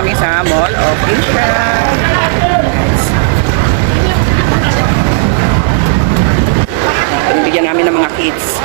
kami sa Mall of Asia. Bigyan namin ng mga kids.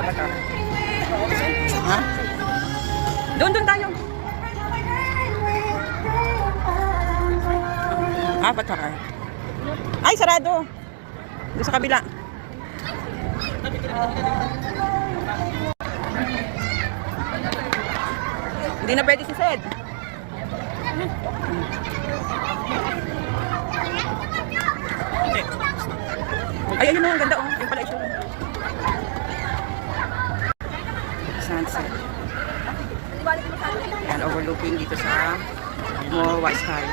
Bata. Ha? Doon tayo. Bata ka. Ay, sarado. Doon sa kabila. Hindi na pwede si Sed. Ay, ayun o, ang ganda o. Yung pala ito. Sunset. Yan, overlooking dito sa Mowa Sky.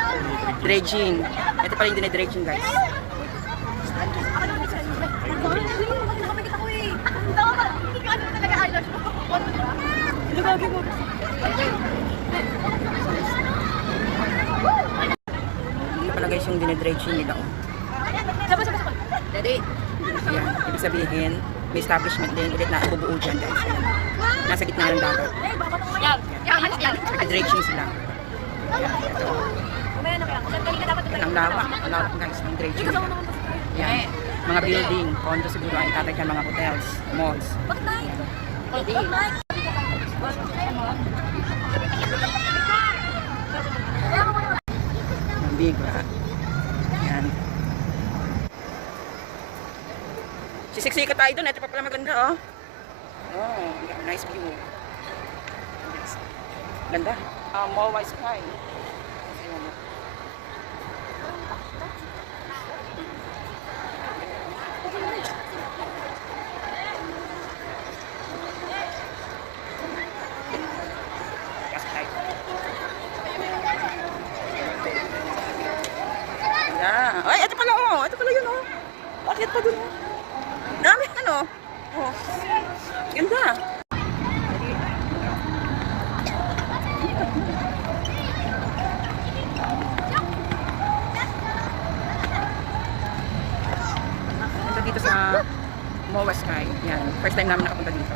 Dredging. Ito pala yung dinedredging, guys. Ito pala guys yung dinedredging nila. Daddy. Yan, ibig sabihin, may establishment din ulit na bubuo dyan, guys. Ayan. Nasa gitna ng dagat. Nag-dredging sila. Yan, ang lawak. Ang lawak, guys, ng dredging. Yan. Mga building, condo siguro ang itatagyan, mga hotels, malls. Ang big, ha? Yan. Sisiksika tayo doon. Ito pa pala maganda, oh. Oh, nice view. Ganda. Mowa Sky. Ay, ito pala, oh. Ito pala yun, oh. Bakit pa dun, oh. Dami, ano? Oh. Ganda. Ito dito sa Mowa Sky. Yan. First time namin nakapunta dito.